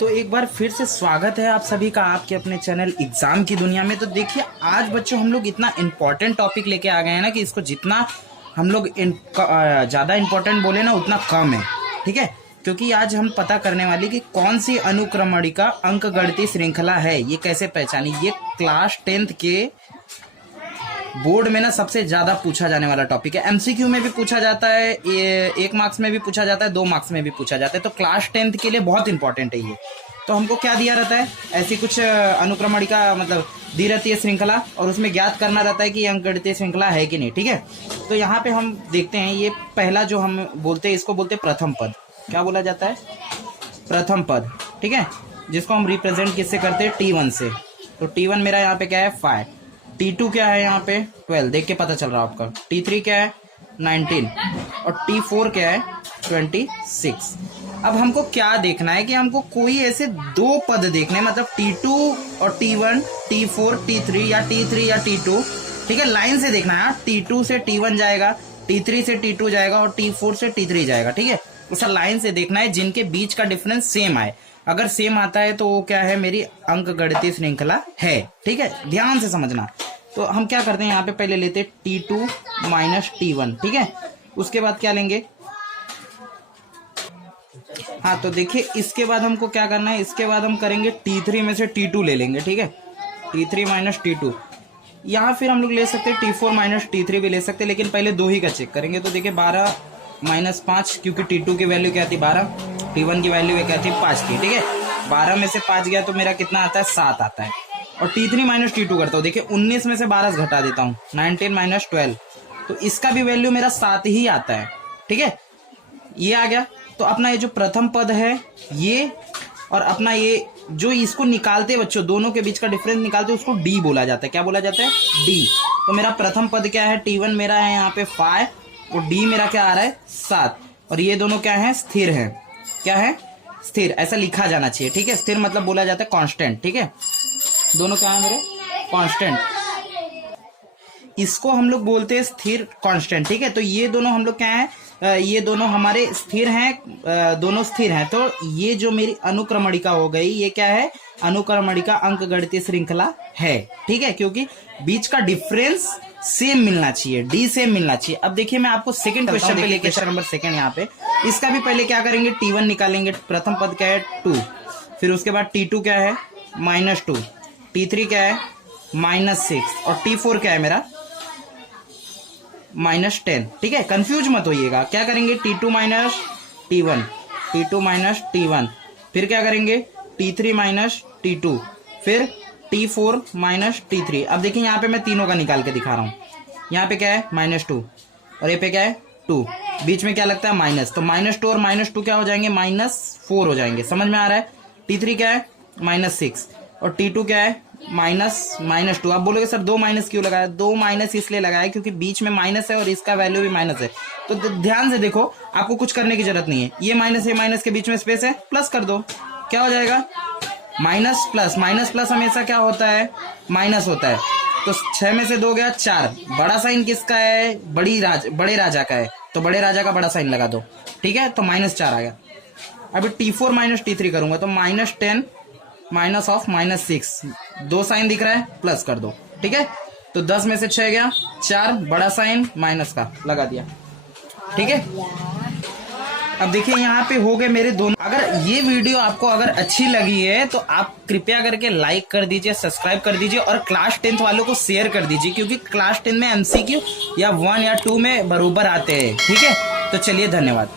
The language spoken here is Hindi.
तो एक बार फिर से स्वागत है आप सभी का आपके अपने चैनल एग्जाम की दुनिया में। तो देखिए आज बच्चों हम लोग इतना इम्पोर्टेंट टॉपिक लेके आ गए हैं ना कि इसको जितना हम लोग ज़्यादा इम्पोर्टेंट बोले ना उतना कम है, ठीक है। क्योंकि आज हम पता करने वाली कि कौन सी अनुक्रमणिका अंकगणितीय श्रृंखला है, ये कैसे पहचानी। ये क्लास 10th के बोर्ड में ना सबसे ज्यादा पूछा जाने वाला टॉपिक है। एमसीक्यू में भी पूछा जाता है, 1 मार्क्स में भी पूछा जाता है, 2 मार्क्स में भी पूछा जाता है। तो क्लास 10th के लिए बहुत इंपॉर्टेंट है ये। तो हमको क्या दिया रहता है, ऐसी कुछ अनुक्रमणिका मतलब दी रहती है श्रृंखला, और उसमें ज्ञात करना रहता है कि ये अंकगणितीय श्रृंखला है कि नहीं, ठीक है। तो यहाँ पे हम देखते हैं, ये पहला जो हम बोलते हैं इसको बोलते हैं प्रथम पद। क्या बोला जाता है? प्रथम पद, ठीक है, जिसको हम रिप्रेजेंट किससे करते हैं? T1 से। तो T1 मेरा यहाँ पे क्या है? 5। T2 क्या है यहाँ पे? 12, देख के पता चल रहा है आपका। T3 क्या है? 19 और T4 क्या है? 26। अब हमको क्या देखना है कि हमको कोई ऐसे 2 पद देखने, मतलब T2 और T1, T4, T3 या T3 या T2, ठीक है। लाइन से देखना है, T2 से T1 जाएगा, T3 से T2 जाएगा और T4 से T3 जाएगा, ठीक है। उसे लाइन से देखना है जिनके बीच का डिफरेंस सेम आए। अगर सेम आता है तो वो क्या है? मेरी अंकगणितीय श्रृंखला है, ठीक है। ध्यान से समझना। तो हम क्या करते हैं, यहाँ पे पहले लेते हैं T2 माइनस T1, ठीक है। उसके बाद क्या लेंगे? हाँ, तो देखिए इसके बाद हमको क्या करना है, इसके बाद हम करेंगे T3 में से T2 ले लेंगे, ठीक है। T3 minus T2। यहाँ फिर हम लोग ले सकते हैं T4 माइनस T3 भी ले सकते हैं, लेकिन पहले 2 ही का चेक करेंगे। तो देखिए 12 माइनस 5, क्योंकि T2 की वैल्यू क्या थी? 12, T1 की वैल्यू क्या थी? 5 थी, ठीक है। 12 में से 5 गया तो मेरा कितना आता है? 7 आता है। और T3 माइनस T2 करता हूँ, देखिए 19 में से 12 घटा देता हूँ, 19 माइनस 12, तो इसका भी वैल्यू मेरा 7 ही आता है, ठीक है। ये आ गया। तो अपना ये जो प्रथम पद है ये, और अपना ये जो इसको निकालते बच्चों, दोनों के बीच का डिफरेंस निकालते उसको D बोला जाता है। क्या बोला जाता है? D। तो मेरा प्रथम पद क्या है? T1 मेरा है यहाँ पे 5 और D मेरा क्या आ रहा है? 7। और ये दोनों क्या है? स्थिर है। क्या है? स्थिर। ऐसा लिखा जाना चाहिए, ठीक है। स्थिर मतलब बोला जाता है कांस्टेंट, ठीक है। दोनों क्या है मेरे? कांस्टेंट। इसको हम लोग बोलते हैं स्थिर कांस्टेंट, ठीक है। तो ये दोनों हम लोग क्या है? ये दोनों हमारे स्थिर हैं, दोनों स्थिर हैं। तो ये जो मेरी अनुक्रमणिका हो गई, ये क्या है? अनुक्रमणिका अंकगणितीय श्रृंखला है, ठीक है। क्योंकि बीच का डिफरेंस सेम मिलना चाहिए, D सेम मिलना चाहिए। अब देखिए मैं आपको सेकंड क्वेश्चन पे लेके, क्वेश्चन नंबर 2 यहाँ पे, इसका भी पहले क्या करेंगे? T1 निकालेंगे। प्रथम पद क्या है? 2। फिर उसके बाद T2 क्या है? -2। T3 क्या है? -6 और T4 क्या है मेरा? -10, ठीक है। कंफ्यूज मत होइएगा। क्या करेंगे? T2 minus T1, T2 minus T1, फिर क्या करेंगे? T3 माइनस T2, फिर T4 माइनस T3। अब देखिए यहाँ पे मैं तीनों का निकाल के दिखा रहा हूँ। यहाँ पे क्या है? -2 और ये पे क्या है? 2। बीच में क्या लगता है? माइनस। तो -2 और -2 क्या हो जाएंगे? -4 हो जाएंगे। समझ में आ रहा है? T3 क्या है? -6 और T2 क्या है? -2। आप बोलोगे सर 2 माइनस क्यों लगाया? 2 माइनस इसलिए लगाया क्योंकि बीच में माइनस है और इसका वैल्यू भी माइनस है। तो ध्यान से देखो, आपको कुछ करने की जरूरत नहीं है। ये माइनस के बीच में स्पेस है, प्लस कर दो। क्या हो जाएगा? माइनस प्लस हमेशा क्या होता है? माइनस होता है। तो 6 में से 2 गया 4। बड़ा साइन किसका है? बड़े राजा का है, तो बड़े राजा का बड़ा साइन लगा दो, ठीक है। तो -4 आ गया। अभी T4 माइनस T3 करूंगा तो -10 माइनस ऑफ -6, 2 साइन दिख रहा है, प्लस कर दो, ठीक है। तो 10 में से 6 गया 4, बड़ा साइन माइनस का लगा दिया, ठीक है। अब देखिए यहाँ पे हो गए मेरे दोनों। अगर ये वीडियो आपको अगर अच्छी लगी है तो आप कृपया करके लाइक कर दीजिए, सब्सक्राइब कर दीजिए और क्लास 10th वालों को शेयर कर दीजिए, क्योंकि क्लास 10 में MCQ या 1 या 2 में बरोबर आते हैं, ठीक है। तो चलिए, धन्यवाद।